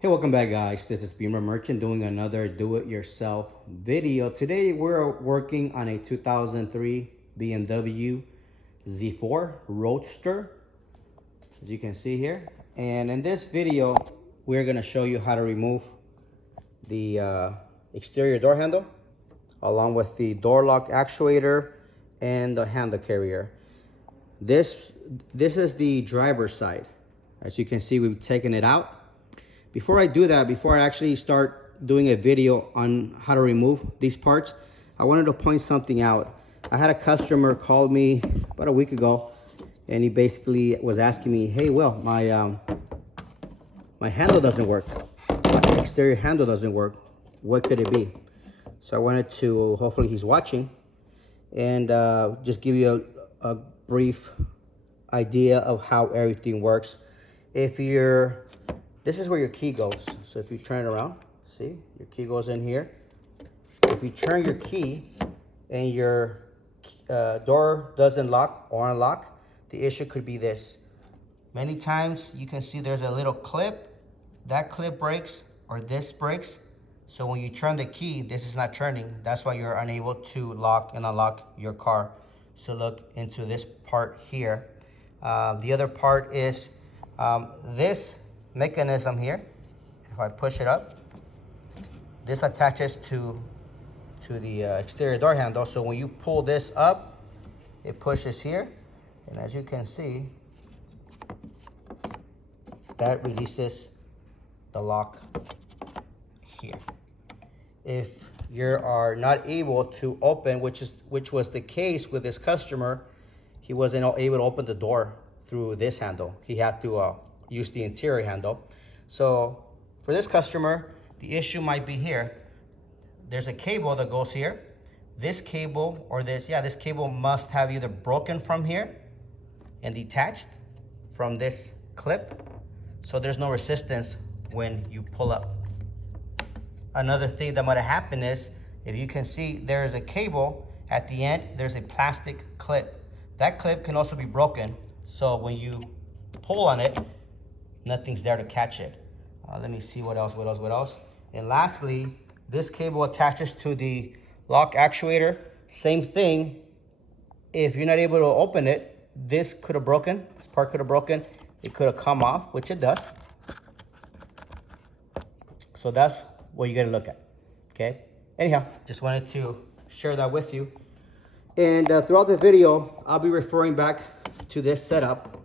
Hey, welcome back guys. This is BMW Merchant doing another do-it-yourself video. Today we're working on a 2003 BMW Z4 Roadster, as you can see here. And in this video, we're gonna show you how to remove the exterior door handle, along with the door lock actuator and the handle carrier. This is the driver's side. As you can see, we've taken it out. Before I do that, before I actually start doing a video on how to remove these parts, I wanted to point something out. I had a customer call me about a week ago, and he basically was asking me, hey, Will, my handle doesn't work. My exterior handle doesn't work. What could it be? So I wanted to, hopefully he's watching, and just give you a brief idea of how everything works. This is where your key goes. So if you turn it around, see, your key goes in here. If you turn your key and your door doesn't lock or unlock, the issue could be this. Many times you can see there's a little clip. That clip breaks or this breaks. So when you turn the key, this is not turning. That's why you're unable to lock and unlock your car. So look into this part here. The other part is this mechanism here. If I push it up, this attaches to the exterior door handle. So when you pull this up, it pushes here, and as you can see, that releases the lock here. If you are not able to open, which was the case with this customer, he wasn't able to open the door through this handle. He had to use the interior handle. So for this customer, the issue might be here. There's a cable that goes here. This cable or this cable must have either broken from here and detached from this clip, so there's no resistance when you pull up. Another thing that might have happened is, if you can see, there's a cable at the end, there's a plastic clip. That clip can also be broken, so when you pull on it, nothing's there to catch it. Let me see what else. And lastly, this cable attaches to the lock actuator. Same thing. If you're not able to open it, this could have broken. This part could have broken. It could have come off, which it does. So that's what you got to look at. Okay. Anyhow, just wanted to share that with you. And throughout the video, I'll be referring back to this setup,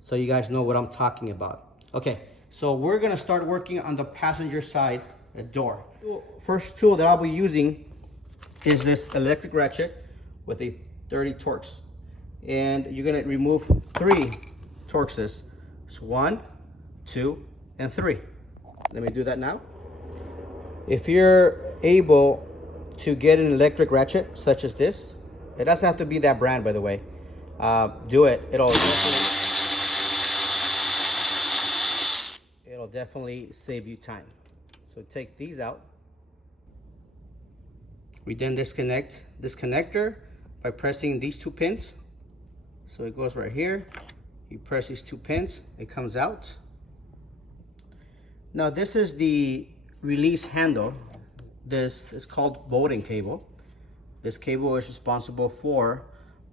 so you guys know what I'm talking about. Okay, so we're gonna start working on the passenger side door. First tool that I'll be using is this electric ratchet with a 30 Torx. And you're gonna remove 3 Torxes. So 1, 2, and 3. Let me do that now. If you're able to get an electric ratchet such as this, it doesn't have to be that brand, by the way. Do it. It'll definitely save you time. So take these out. We then disconnect this connector by pressing these 2 pins. So it goes right here. You press these 2 pins, it comes out. Now this is the release handle. This is called bolting cable. This cable is responsible for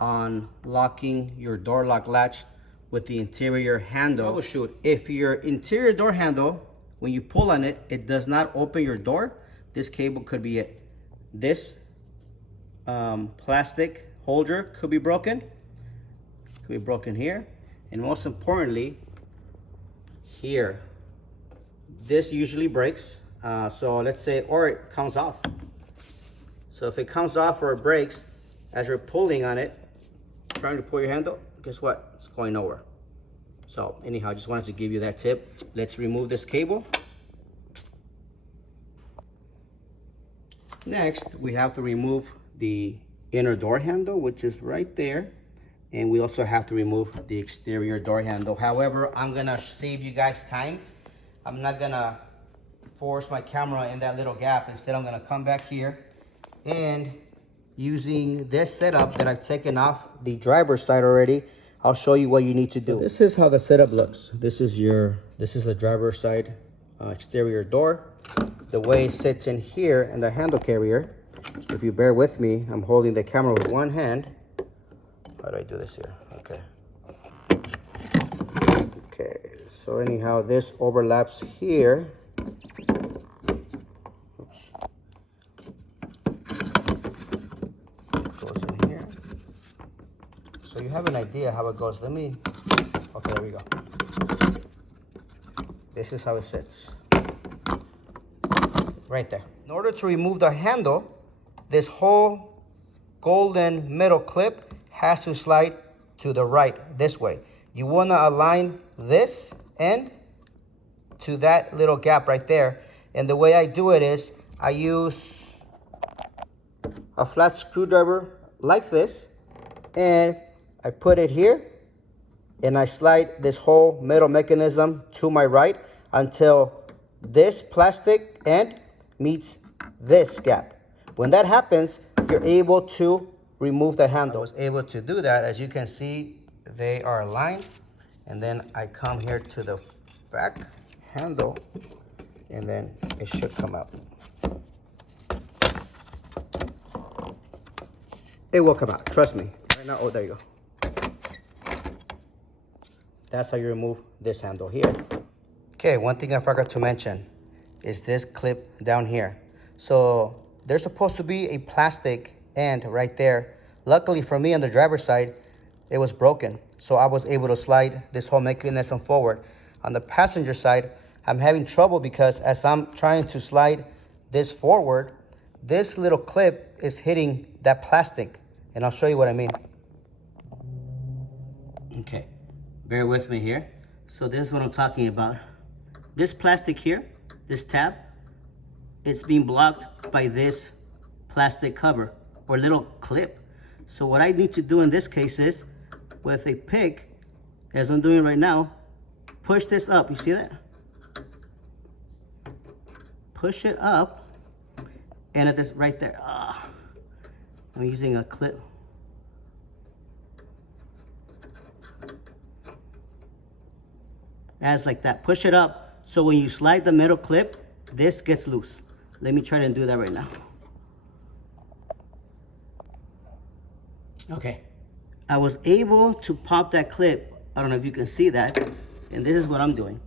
unlocking your door lock latch with the interior handle. Troubleshoot. If your interior door handle, when you pull on it, it does not open your door, this cable could be it. This plastic holder could be broken. Could be broken here. And most importantly, here. This usually breaks. So let's say, or it comes off. So if it comes off or it breaks, as you're pulling on it, trying to pull your handle, guess what? It's going nowhere. So anyhow, I just wanted to give you that tip. Let's remove this cable. Next, we have to remove the inner door handle, which is right there. And we also have to remove the exterior door handle. However, I'm gonna save you guys time. I'm not gonna force my camera in that little gap. Instead, I'm gonna come back here, and using this setup that I've taken off the driver's side already, I'll show you what you need to do. So this is how the setup looks. This is the driver's side exterior door. The way it sits in here and the handle carrier, if you bear with me, I'm holding the camera with one hand. How do I do this here? Okay. Okay, so anyhow, this overlaps here. Oops. Goes in here. So you have an idea how it goes. Okay, there we go. This is how it sits. Right there. In order to remove the handle, this whole golden metal clip has to slide to the right, this way. You want to align this end to that little gap right there. And the way I do it is I use a flat screwdriver like this, and I put it here, and I slide this whole metal mechanism to my right until this plastic end meets this gap. When that happens, you're able to remove the handle. I was able to do that. As you can see, they are aligned. And then I come here to the back handle, and then it should come out. It will come out, trust me. Right now, oh, there you go. That's how you remove this handle here. Okay, one thing I forgot to mention is this clip down here. So there's supposed to be a plastic end right there. Luckily for me on the driver's side, it was broken. So I was able to slide this whole mechanism forward. On the passenger side, I'm having trouble because as I'm trying to slide this forward, this little clip is hitting that plastic. And I'll show you what I mean. Okay, bear with me here. So this is what I'm talking about. This plastic here, this tab, it's being blocked by this plastic cover or little clip. So what I need to do in this case is, with a pick, as I'm doing right now, push this up. You see that? Push it up, and at this right there, I'm using a clip. As like that. Push it up. So when you slide the metal clip, this gets loose. Let me try to do that right now. Okay, I was able to pop that clip. I don't know if you can see that. And this is what I'm doing.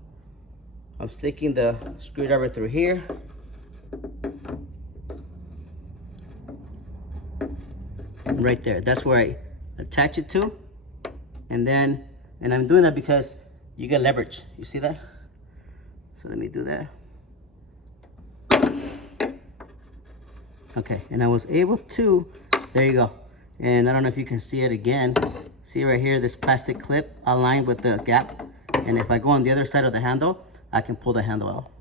I'm sticking the screwdriver through here. Right there, that's where I attach it to. And I'm doing that because you get leverage. You see that? So let me do that. Okay, and I was able to, there you go. And I don't know if you can see it again. See right here, this plastic clip aligned with the gap. And if I go on the other side of the handle, I can pull the handle out.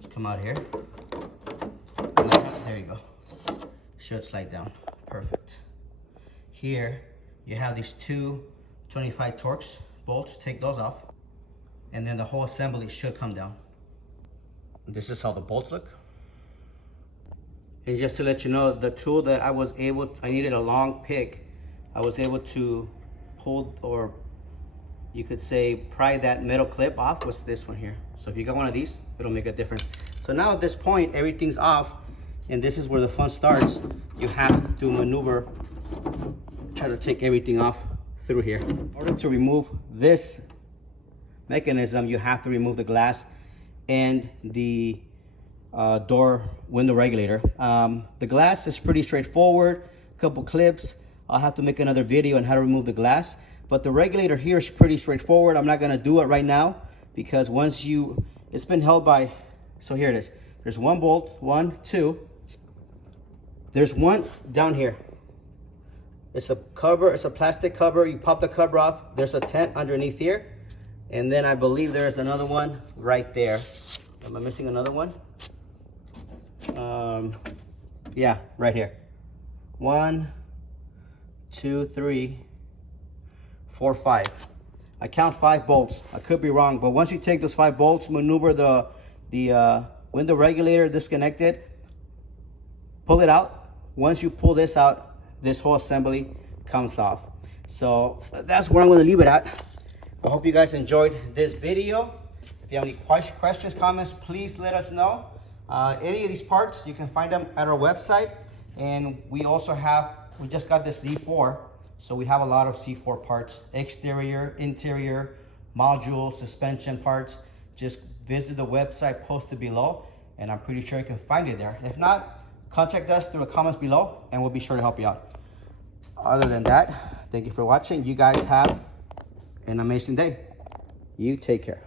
Just come out here. There you go. Should slide down. Perfect. Here, you have these two 25 Torx bolts. Take those off. And then the whole assembly should come down. This is how the bolts look. And just to let you know, the tool that I needed a long pick. I was able to pull, or you could say pry that metal clip off, was this one here. So if you got one of these, it'll make a difference. So now at this point, everything's off, and this is where the fun starts. You have to maneuver, try to take everything off through here. In order to remove this mechanism, you have to remove the glass and the door window regulator. The glass is pretty straightforward, a couple clips. I'll have to make another video on how to remove the glass, but the regulator here is pretty straightforward. I'm not gonna do it right now because it's been held by, so here it is. There's one bolt, 1, 2. There's one down here. It's a cover, it's a plastic cover. You pop the cover off. There's a tent underneath here. And then I believe there's another one right there. Am I missing another one? Yeah, right here. 1, 2, 3, 4, 5. I count 5 bolts. I could be wrong, but once you take those 5 bolts, maneuver the window regulator, disconnect it, pull it out. Once you pull this out, this whole assembly comes off. So that's where I'm going to leave it at. I hope you guys enjoyed this video. If you have any questions, comments, please let us know. Any of these parts, you can find them at our website. And we also we just got this Z4. So we have a lot of Z4 parts, exterior, interior, module, suspension parts. Just visit the website posted below, and I'm pretty sure you can find it there. If not, contact us through the comments below, and we'll be sure to help you out. Other than that, thank you for watching. You guys have an amazing day. You take care.